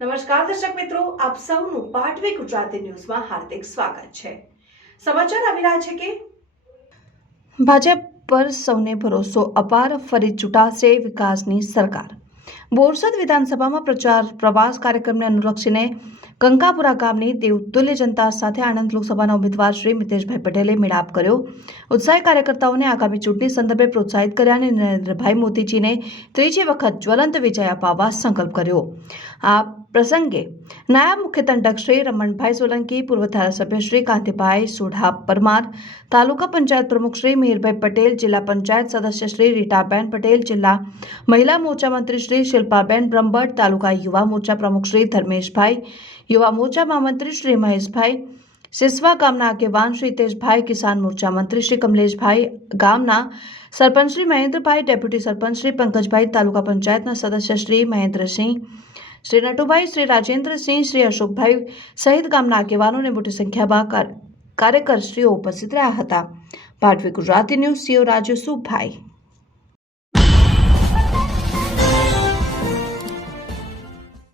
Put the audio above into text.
નમસ્કાર દર્શક મિત્રો, આપ સૌનું પાટવી ગુજરાતી ન્યૂઝમાં હાર્દિક સ્વાગત છે। સમાચાર આવી રહ્યા છે કે ભાજપ પર સૌને ભરોસો અપાર, ફરી ચૂંટાશે વિકાસની સરકાર। બોરસદ વિધાનસભામાં પ્રચાર પ્રવાસ કાર્યક્રમને અનુલક્ષીને કંકાપુરા ગામની દેવતુલ્ય જનતા સાથે આણંદ લોકસભાના ઉમેદવાર શ્રી મિતેશભાઈ પટેલે મેળાપ કર્યો। ઉત્સાહી કાર્યકર્તાઓને આગામી ચૂંટણી સંદર્ભે પ્રોત્સાહિત કર્યા અને નરેન્દ્રભાઈ મોદીજીને ત્રીજી વખત જ્વલંત વિજય અપાવવા સંકલ્પ કર્યો। આ પ્રસંગે નાયબ મુખ્ય દંડક શ્રી રમણભાઈ સોલંકી, પૂર્વ ધારાસભ્ય શ્રી કાંતિભાઈ સોઢા પરમાર, તાલુકા પંચાયત પ્રમુખ શ્રી મિહિરભાઈ પટેલ, જિલ્લા પંચાયત સદસ્ય શ્રી રીટાબેન પટેલ, જિલ્લા મહિલા મોરચા મંત્રી શ્રી શિલ્પાબેન બ્રહ્મભટ્ટ, તાલુકા યુવા મોરચા પ્રમુખ શ્રી ધર્મેશભાઈ, યુવા મોરચા મહામંત્રી શ્રી મહેશભાઈ સિસવા, ગામના આગેવાન શ્રી હિતેશભાઈ, કિસાન મોરચા મંત્રી શ્રી કમલેશભાઈ, ગામના સરપંચ શ્રી મહેન્દ્રભાઈ, ડેપ્યુટી સરપંચ શ્રી પંકજભાઈ, તાલુકા પંચાયતના સદસ્ય શ્રી મહેન્દ્રસિંહ, શ્રી નટુભાઈ, શ્રી રાજેન્દ્રસિંહ, શ્રી અશોકભાઈ સહિત ગામના આગેવાનોને મોટી સંખ્યામાં કાર્યકરશ્રીઓ ઉપસ્થિત રહ્યા હતા। પાટવી ગુજરાતી ન્યૂઝ, સીઓ રાજુ સુભાઈ।